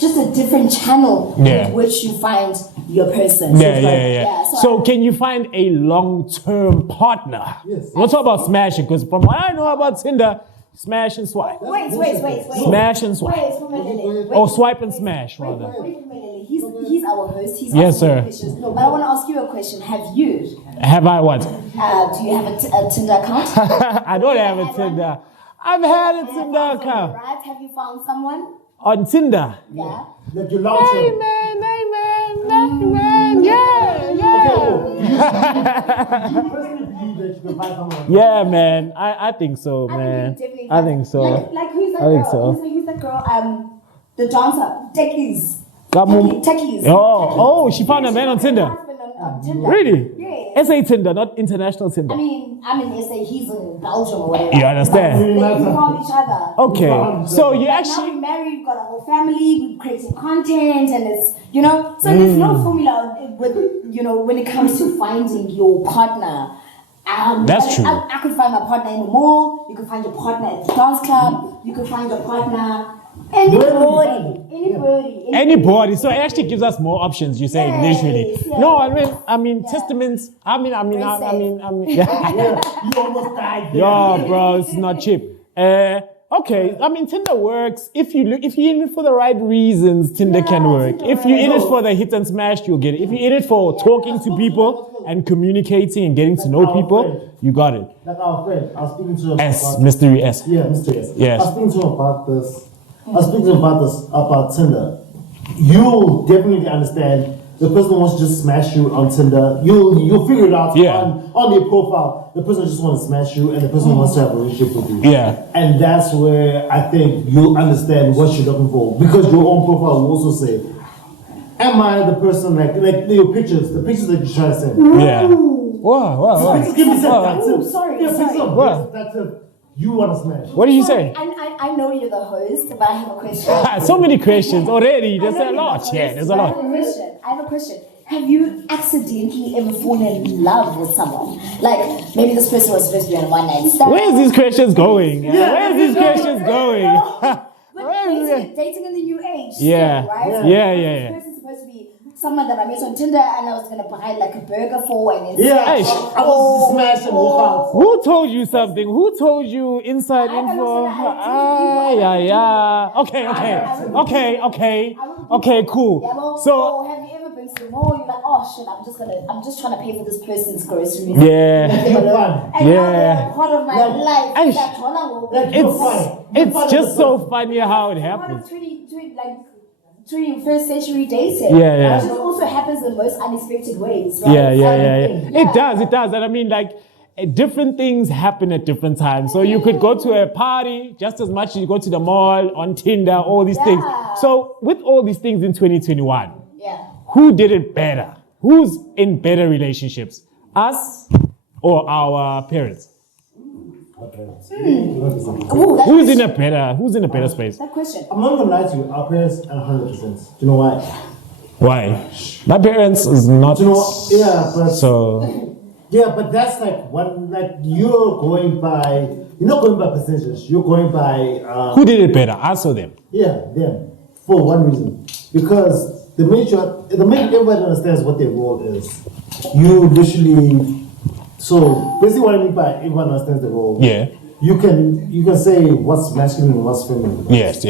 just a different channel with which you find your person. Yeah. So can you find a long-term partner? Yes. Let's talk about smashing, because from what I know about Tinder, smash and swipe. Wait. Smash and swipe. Wait, Phumelele. Or swipe and smash, Wait, rather. Phumelele. He's our host. He's Yes, asking sir. questions. No, but I want to ask you a question. Have you? Have I what? Do you have a Tinder account? I don't have a Tinder. I've had a Tinder account. Right? Have you found someone? On Tinder. Yeah. Like you launch Hey it. man, yeah. You personally believe that you can find someone. Yeah, man. I think so, man. I think so. Like who's that I think girl? so. Who's that girl? The dancer. Techies. Kamum. Techies. Oh, she found a man on Tinder. On Tinder. Really? Yeah. SA Tinder, not international Tinder. I mean, I'm in SA. He's in Belgium or whatever. You understand? They found each other. Okay. So you Now actually. we're married, we've got a whole family, we're creating content, and it's, so there's no formula with, when it comes to finding your partner. That's true. I could find my partner in the mall, you could find your partner at the dance club, you could find your partner, Anybody. So it actually gives us more options, you're saying, literally. Yes. No, I mean, testaments. I mean. Yeah, you almost died there. Yo, bro, it's not cheap. Okay, I mean, Tinder works. If you're in it for the right reasons, Tinder can work. If you're in it for the hit and smash, you'll get it. If you're in it for talking to people and communicating and getting to know people, you got it. Like our friend, I was speaking to him about Mystery S. Yeah, Mr. S. Yes. I was speaking to him about this. About Tinder. You'll definitely understand. The person who wants to just smash you on Tinder, you'll figure it out on their profile. The person just wants to smash you, and the person wants to have a relationship with you. Yeah. And that's where I think you'll understand what you're looking for, because your own profile will also say, "Am I the person like your pictures, the pictures that you try to send?" Yeah. Wow. Give me some. Sorry. Give me some. What? That's it. You want to smash. What did you say? I know you're the host, but I have a question. So many questions already. There's I know a you're lot. the Yeah, host, there's a but lot. I have a question. Have you accidentally ever fallen in love with someone? Like, maybe this person was supposed to be on a one-night stand. Where's these questions going? Where's these questions going? But dating in the new age, Yeah. still, right? Yeah. This person's supposed to be someone that I met on Tinder and I was gonna buy like a burger for and then Yeah, Hey. I was smash and walk out. Who told you something? Who told you inside info? Yeah. Okay, cool. Yeah, well, So, have you ever been to the mall? You're like, oh shit, I'm just trying to pay for this person's groceries. yeah. And now they're part of my life. Aish. That's what I will- It's just so funny how it part happens. of 21st century dating. Yeah. It just also happens in most unexpected ways, right? Yeah. It does. And I mean, like, different things happen at different times. So you could go to a party just as much as you go to the mall, on Tinder, all these things. So with all these things in 2021, who did it better? Who's in better relationships? Us or our parents? Ooh, Who's in a better space? that question? I'm not gonna lie to you, our parents are 100%. Do you know why? Why? My parents is not. Do you know? Yeah, but So. yeah, but that's like one. Like you're not going by percentages. You're going by. Who did it better? Us or them? Yeah, them. For one reason, because the minute everybody understands what their role is, you literally. So basically, what I mean by everyone understands the role. Yeah. You can say what's masculine and what's feminine. Yes.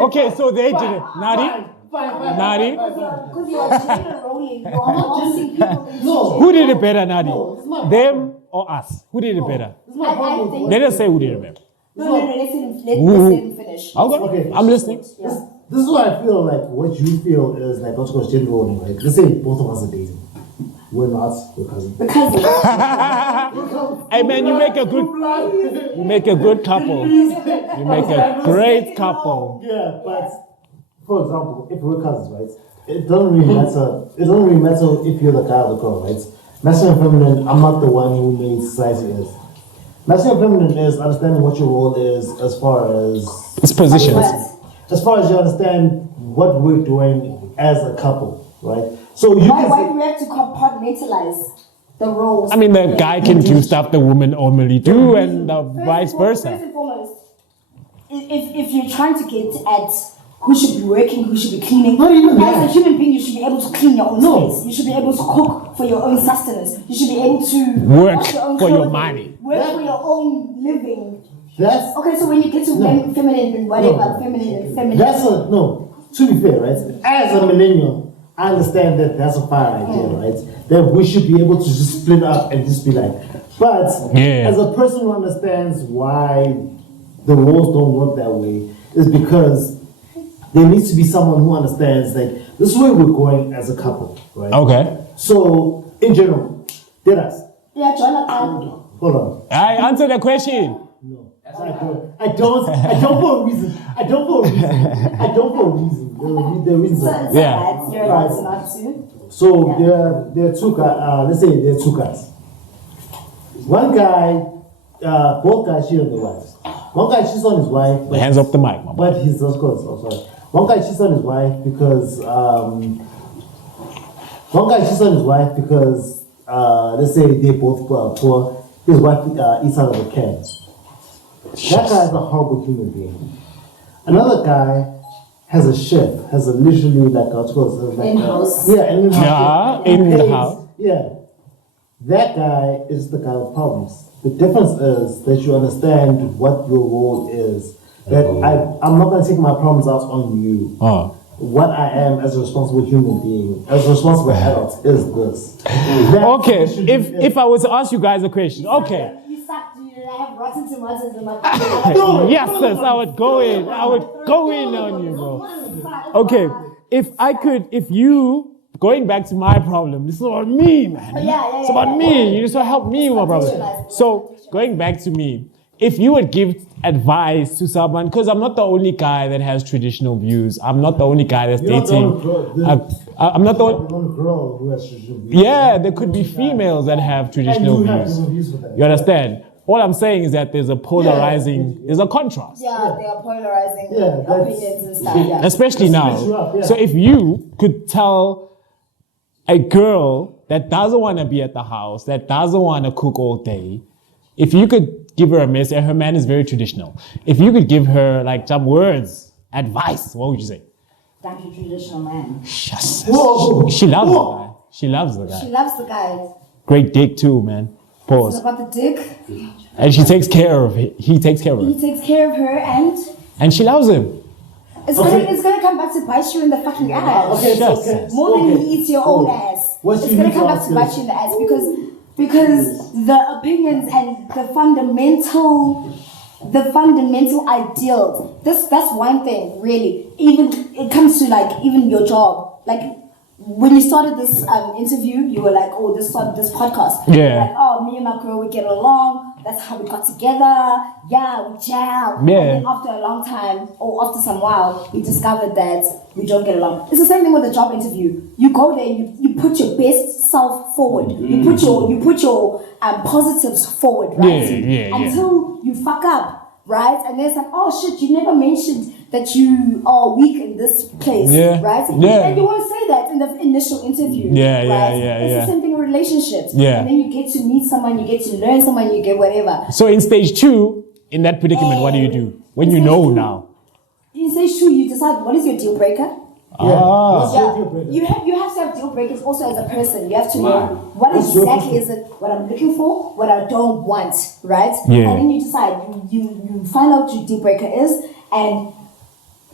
Okay, so they did it. Nadi? Nadi? Because you are gender rolling, you are not asking people. No. Who did it better, Nadi? No, it's not. Them or us? Who did it better? I think. Let us say who did it better. No, let him finish. Okay, I'm listening. This is what I feel like. What you feel is like what's called gender rolling. Like let's say both of us are dating. We're not. We're cousins. Hey man, you make a good couple. You make a great couple. Yeah, but for example, if we're cousins, right? It doesn't really matter. It doesn't really matter if you're the guy or the girl, right? Masculine and feminine. I'm not the one who made society is. Masculine and feminine is understanding what your role is as far as It's positions. as far as you understand what we're doing as a couple, right? So you Why can do we have to compartmentalize the roles? I mean, the guy can do stuff the woman normally do, and the vice versa. First and foremost, if you're trying to get at who should be working, who should be cleaning, Not even as that. a human being, you should be able to clean your own No. space. You should be able to cook for your own sustenance. You should be able to Work wash your own for your clothing, money. Work for your own living. that's Okay, so when you get to feminine and whatever, feminine. that's a no. To be fair, right? As a millennial, I understand that that's a fire idea, right? That we should be able to just split up and just be like. But as a person who understands why the roles don't work that way, is because there needs to be someone who understands like this is where we're going as a couple, right? Okay. So in general, did us. Yeah, Jonathan. Hold on. I answer the question. No. I don't for a reason. I don't for a reason. There are reasons. Yeah. You're allowed to not to. So there are two guys. Let's say there are two guys. One guy, both guys cheat on their wives. One guy cheats on his wife. But Hands up the mic, my boy. But he's of course. Oh, sorry. One guy cheats on his wife because let's say they both poor. His wife eats out of a can. That guy is a horrible human being. Another guy has a chef, has a literally like In-house. in the house. Yeah. That guy is the guy with problems. The difference is that you understand what your role is. That I'm not gonna take my problems out on you. What I am as a responsible human being, as a responsible adult, is this. Okay, if I was to ask you guys a question, okay. You suck, dude. I have rotten tomatoes in my No, yes, sis, I would go in on you, bro. Okay, if you, going back to my problem, this is about me, man. It's about me. You just help me with my problem. So, going back to me, if you would give advice to someone, because I'm not the only guy that has traditional views. I'm not the only guy that's dating. I'm not the only girl who has traditional views. Yeah, there could be females that have traditional views. You understand? All I'm saying is that there's a polarizing, there's a contrast. Yeah, they are polarizing opinions and stuff. Yeah. Especially now. So if you could tell a girl that doesn't want to be at the house, that doesn't want to cook all day, if you could give her a message, her man is very traditional. If you could give her like some words, advice, what would you say? Thank you, traditional man. Yes. She loves the guy. She loves the guy. She loves the guy. Great dick too, man. Pause. It's about the dick. And she takes care of it. He takes care of her. He takes care of her and she loves him. It's gonna come back to bite you in the fucking ass. Okay. More than he eats your own ass. It's gonna come back to bite you in the ass because the opinions and the fundamental ideals. That's one thing, really. Even it comes to like even your job. Like when you started this interview, you were like, "Oh, this podcast." Yeah. Like, "Oh, me and my girl, we get along. That's how we got together. Yeah, we jam." Yeah. And then after a long time, or after some while, we discovered that we don't get along. It's the same thing with the job interview. You go there, you put your best self forward. You put your positives forward, right? Until you fuck up, right? And then it's like, "Oh shit, you never mentioned that you are weak in this place, right?" And you won't say that in the initial interview, right? It's the same thing with relationships. And then you get to meet someone, you get to learn someone, you get whatever. So in stage 2, in that predicament, what do you do? When you know now? In stage 2, you decide what is your deal breaker. You have to have deal breakers also as a person. You have to know what exactly is it, what I'm looking for, what I don't want, right? And then you decide, you find out what your deal breaker is, and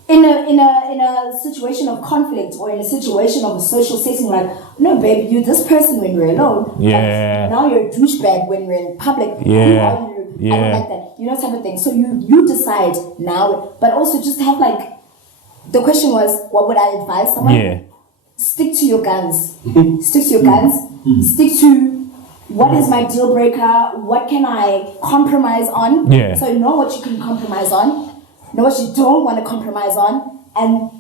in a situation of conflict or in a situation of a social setting, like, no, babe, you're this person when we're alone. Yeah. Like, now you're a douchebag when we're in public. Who are you? I don't like that. You know, type of thing. So you decide now, but also just have like, the question was, what would I advise someone? Yeah. Stick to your guns. Stick to your guns. Stick to what is my deal breaker? What can I compromise on? Yeah. So know what you can compromise on. Know what you don't want to compromise on, and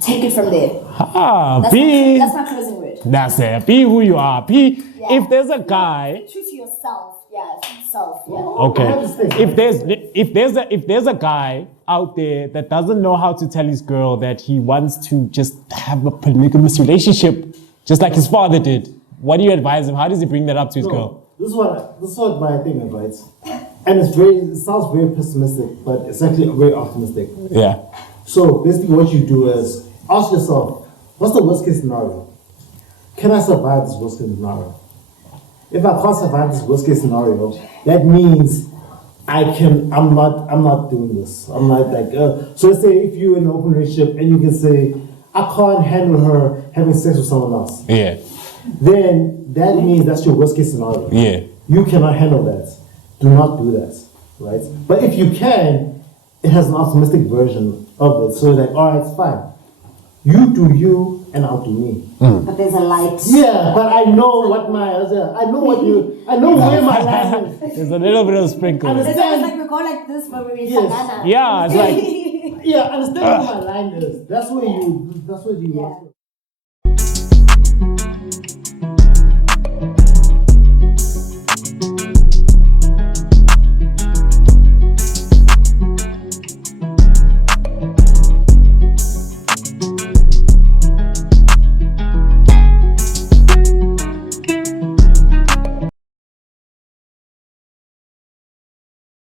take it from there. That's my closing word. That's it. Be who you are. If there's a guy. Be true to yourself. Yeah, yourself. Yeah. Okay. If there's a guy out there that doesn't know how to tell his girl that he wants to just have a polygamous relationship, just like his father did, what do you advise him? How does he bring that up to his girl? This is what my thing advice. And it sounds very pessimistic, but it's actually very optimistic. Yeah. So basically what you do is ask yourself, what's the worst case scenario? Can I survive this worst case scenario? If I can't survive this worst case scenario, that means I'm not doing this. I'm not like, so let's say if you're in an open relationship and you can say, I can't handle her having sex with someone else. Yeah. Then that means that's your worst case scenario. Yeah. You cannot handle that. Do not do that, right? But if you can, it has an optimistic version of it. So like, all right, it's fine. You do you, and I'll do me. But there's a light. Yeah, but I know what I know where my line is. There's a little bit of sprinkle. It's like we go like this, but we're in banana. Yeah, it's like. Yeah, understand where my line is. That's where you.